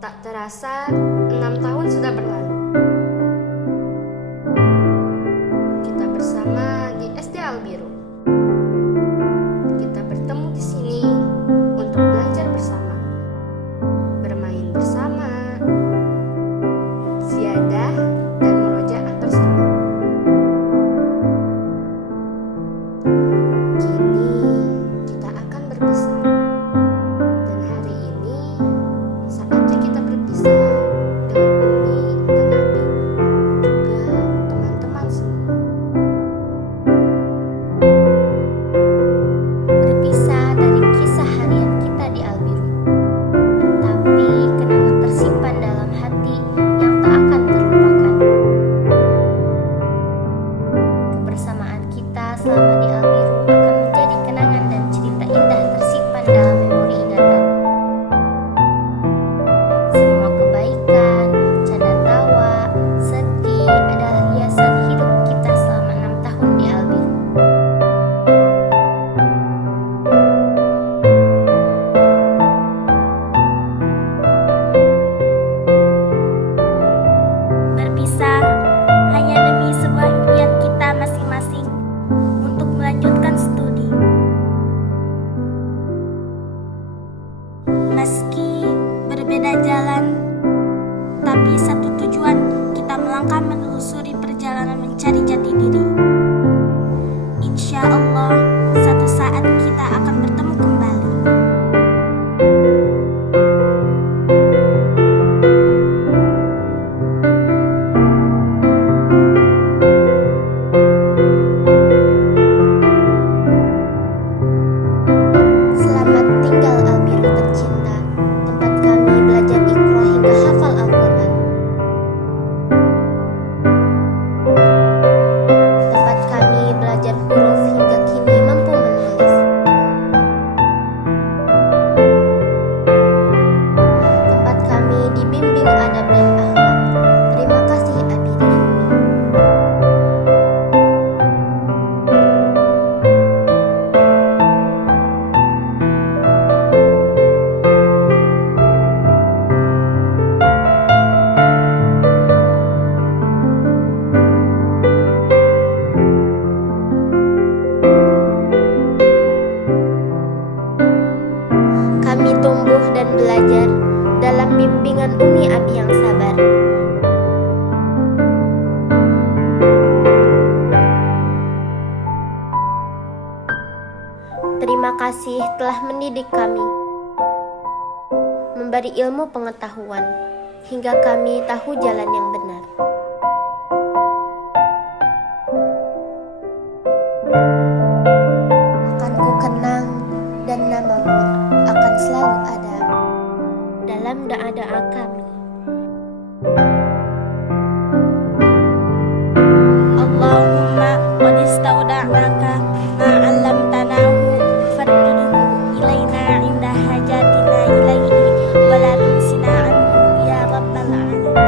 Tak terasa, 6 tahun sudah berlalu. Kita bersama di SD Albiru. Kita bertemu di sini untuk belajar bersama, bermain bersama, ziyadah dan murojaah bersama. Kini kita akan berpisah. Dan hari ini saatnya kita berpisah dengan Umi dan Abi, juga teman-teman semua. Berpisah dari kisah harian kita di Albiru, tapi kenangan tersimpan dalam hati yang tak akan terlupakan. Kebersamaan kita selama di Albiru akan menjadi kenangan dan cerita indah tersimpan dalam memori ingatan. Semua kebaikan, canda tawa, sedih adalah hiasan hidup kita selama 6 tahun di Albiru. Berpisah hanya demi sebuah impian kita masing-masing untuk melanjutkan studi. Meski berbeda jalan, tapi satu tujuan, kita melangkah menelusuri perjalanan mencari jati diri. Insya Allah, satu saat kita akan bertemu kembali. Selamat tinggal Albiru tercinta, tempat kami belajar Iqra hingga hafal Al-Quran. Tempat kami belajar huruf hingga kini mampu menulis. Tempat kami dibimbing adab dan akhlak. Terima kasih Abi dan Umi. Kami tumbuh dan belajar dalam bimbingan Umi Abi yang sabar. Terima kasih telah mendidik kami, memberi ilmu pengetahuan, hingga kami tahu jalan yang benar. Akan ku kenang dan namamu akan selalu ada dalam doa-doa kami. Allahumma qad istaudanaka ma 'allamtanahu farduhu ilaina 'inda hajatina ilaihi wa la tunsina anhu ya rabbal alamin.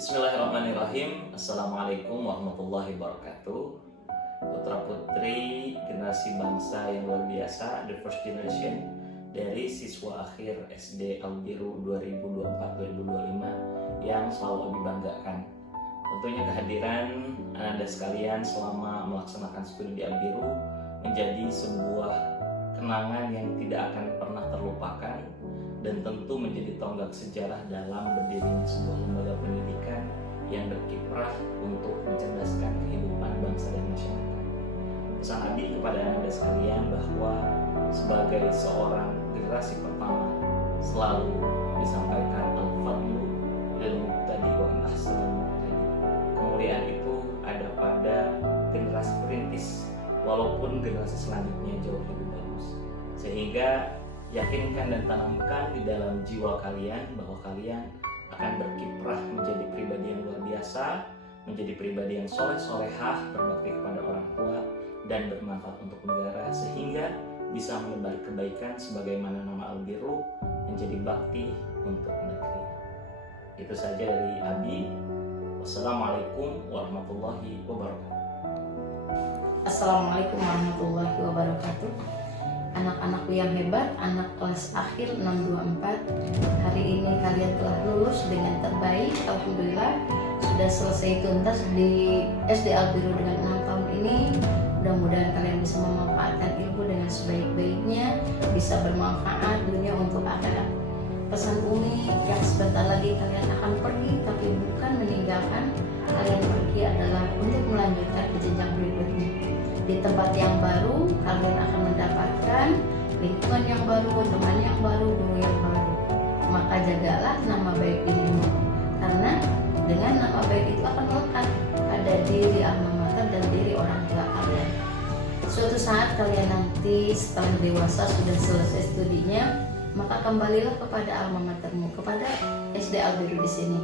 Bismillahirrahmanirrahim. Assalamualaikum warahmatullahi wabarakatuh. Putra putri generasi bangsa yang luar biasa, the first generation dari siswa akhir SD Albiru 2024-2025 yang selalu Abi banggakan. Tentunya kehadiran Anda sekalian selama melaksanakan studi di Albiru menjadi sebuah kenangan yang tidak akan pernah terlupakan dan tentu menjadi tonggak sejarah dalam berdirinya sebuah lembaga pendidikan yang berkiprah untuk mencerdaskan kehidupan bangsa dan masyarakat. Pesan Abi kepada Anda sekalian bahwa sebagai seorang generasi pertama selalu disampaikan al-fadlu lil muqtadi wa in ahsanal muqtadi. Kemuliaan itu ada pada generasi perintis, walaupun generasi selanjutnya jauh lebih bagus. Sehingga yakinkan dan tanamkan di dalam jiwa kalian bahwa kalian akan berkiprah menjadi pribadi yang luar biasa, menjadi pribadi yang soleh-solehah, berbakti kepada orang tua dan bermanfaat untuk negara, sehingga bisa menebar kebaikan sebagaimana nama al-birru, menjadi bakti untuk negeri. Itu saja dari Abi. Wassalamualaikum warahmatullahi wabarakatuh. Assalamualaikum warahmatullahi wabarakatuh. Anak-anakku yang hebat, anak kelas akhir 624, hari ini kalian telah lulus dengan terbaik. Alhamdulillah, sudah selesai tuntas di SD Al-Birru dengan 6 tahun ini. Mudah-mudahan kalian bisa memanfaatkan ilmu dengan sebaik-baiknya, bisa bermanfaat dunia untuk akhirat. Pesan Umi yang sebentar lagi kalian akan pergi, tapi bukan meninggalkan. Kalian pergi adalah untuk melanjutkan ke jenjang berikutnya. Di tempat yang baru, kalian akan mendapatkan lingkungan yang baru, teman yang baru, guru yang baru. Maka jagalah nama baik dirimu, karena dengan nama baik itu akan melekat pada diri alma mater dan diri orang tua kalian. Suatu saat kalian nanti setelah dewasa sudah selesai studinya, maka kembalilah kepada alma matermu, kepada SD Al-Birru di sini.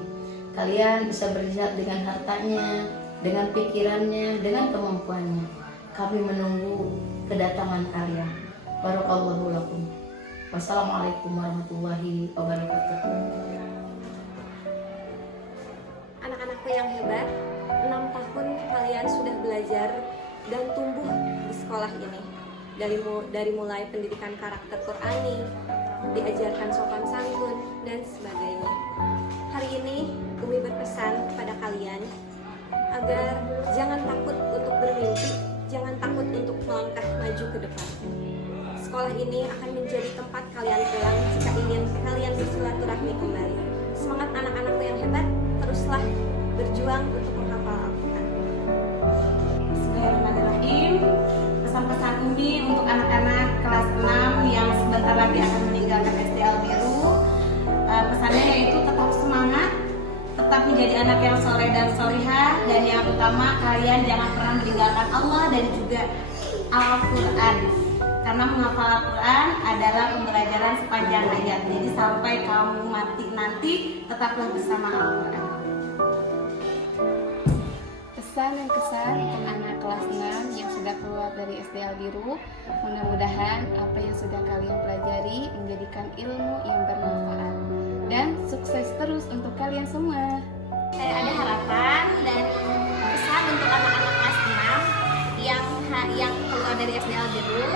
Kalian bisa berjihad dengan hartanya, dengan pikirannya, dengan kemampuannya. Kami menunggu kedatangan kalian. Barakallahu lakum. Wassalamualaikum warahmatullahi wabarakatuh. Anak-anakku yang hebat, 6 tahun kalian sudah belajar dan tumbuh di sekolah ini. Dari mulai pendidikan karakter Qur'ani, diajarkan sopan santun, dan sebagainya. Hari ini, Umi berpesan kepada kalian agar jangan takut untuk bermimpi, jangan takut untuk melangkah maju ke depan. Sekolah ini akan menjadi tempat kalian pulang jika ingin kalian bersilaturahmi kembali. Semangat anak-anakku yang hebat, teruslah berjuang untuk menghafal Al-Quran. Bismillahirrahmanirrahim. Pesan-pesan Umi untuk anak-anak kelas 6 yang sebentar lagi akan meninggalkan SD Al-Birru. Pesannya yaitu tetap semangat, tetap menjadi anak yang soleh dan solihah, dan yang utama kalian jangan pernah meninggalkan Allah dan juga Al-Quran, karena menghafal Al-Quran adalah pembelajaran sepanjang hayat. Jadi sampai kamu mati nanti tetaplah bersama Al-Quran. Pesan dan kesan untuk anak kelas 6 yang sudah keluar dari SD Al-Birru, mudah-mudahan apa yang sudah kalian pelajari menjadikan ilmu yang bermanfaat dan sukses terus untuk kalian semua. Saya ada harapan dan pesan untuk anak-anak kelas 6 yang keluar dari SD Al-Birru.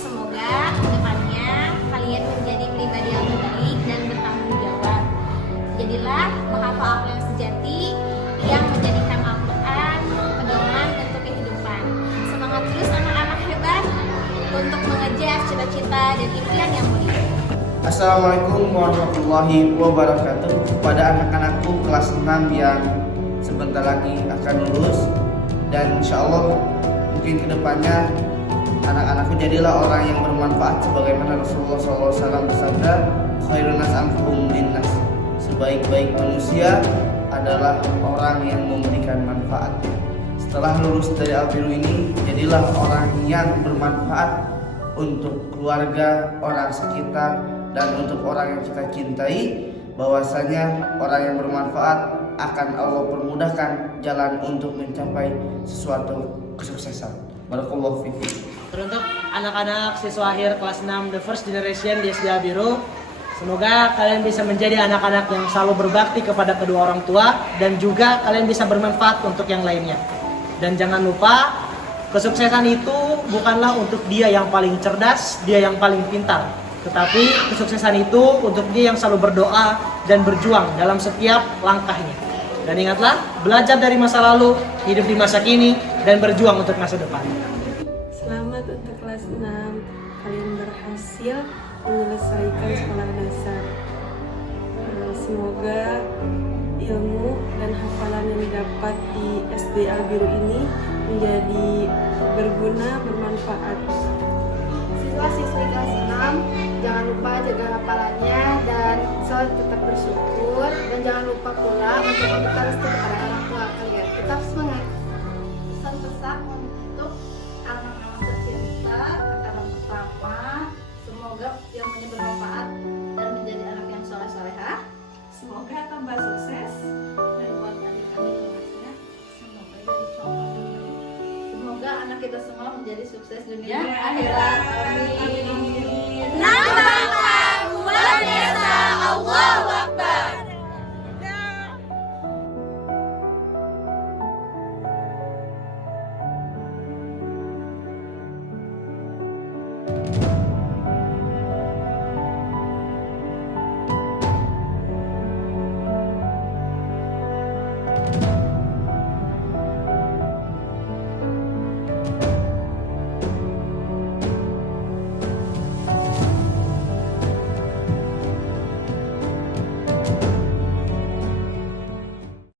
Semoga kedepannya kalian menjadi pribadi yang baik dan bertanggung jawab. Jadilah menghafal Al-Quran yang sejati yang menjadikan Al-Quran pedoman untuk kehidupan. Semangat terus anak-anak hebat untuk mengejar cita-cita dan impian yang mulia. Assalamualaikum warahmatullahi wabarakatuh. Kepada anak-anakku kelas 6 yang sebentar lagi akan lulus, dan insya Allah mungkin kedepannya anak-anakku jadilah orang yang bermanfaat sebagaimana Rasulullah SAW bersabda, khairun nas anfuhum linnas. Sebaik-baik manusia adalah orang yang memberikan manfaat. Setelah lulus dari Al-Birru ini, jadilah orang yang bermanfaat untuk keluarga, orang sekitar, dan untuk orang yang kita cintai. Bahwasanya orang yang bermanfaat akan Allah permudahkan jalan untuk mencapai sesuatu kesuksesan. Barakallahu fikum. Teruntuk anak-anak siswa akhir kelas 6 the first generation di SD Al-Birru, semoga kalian bisa menjadi anak-anak yang selalu berbakti kepada kedua orang tua, dan juga kalian bisa bermanfaat untuk yang lainnya. Dan jangan lupa, kesuksesan itu bukanlah untuk dia yang paling cerdas, dia yang paling pintar, tetapi kesuksesan itu untuk dia yang selalu berdoa dan berjuang dalam setiap langkahnya. Dan ingatlah, belajar dari masa lalu, hidup di masa kini, dan berjuang untuk masa depan. Selamat untuk kelas 6. kalian berhasil menyelesaikan sekolah dasar. Semoga ilmu dan hafalan yang didapat di SD Al-Biru ini menjadi berguna, bermanfaat. Siswa-siswi kelas 6, jangan lupa jaga hafalannya dan selalu tetap bersyukur, dan jangan lupa pula untuk meminta restu kepada orang tua kalian. Tetap semangat. Pesan-pesan untuk anak-anak tercinta, anak pertama, semoga ilmunya bermanfaat dan menjadi anak yang soleh-solehah. Semoga tambah sukses. Dan buat adik-adik kelasnya, semoga jadi contoh. Semoga anak kita semua menjadi sukses dunia Ya, akhirat. akhirat.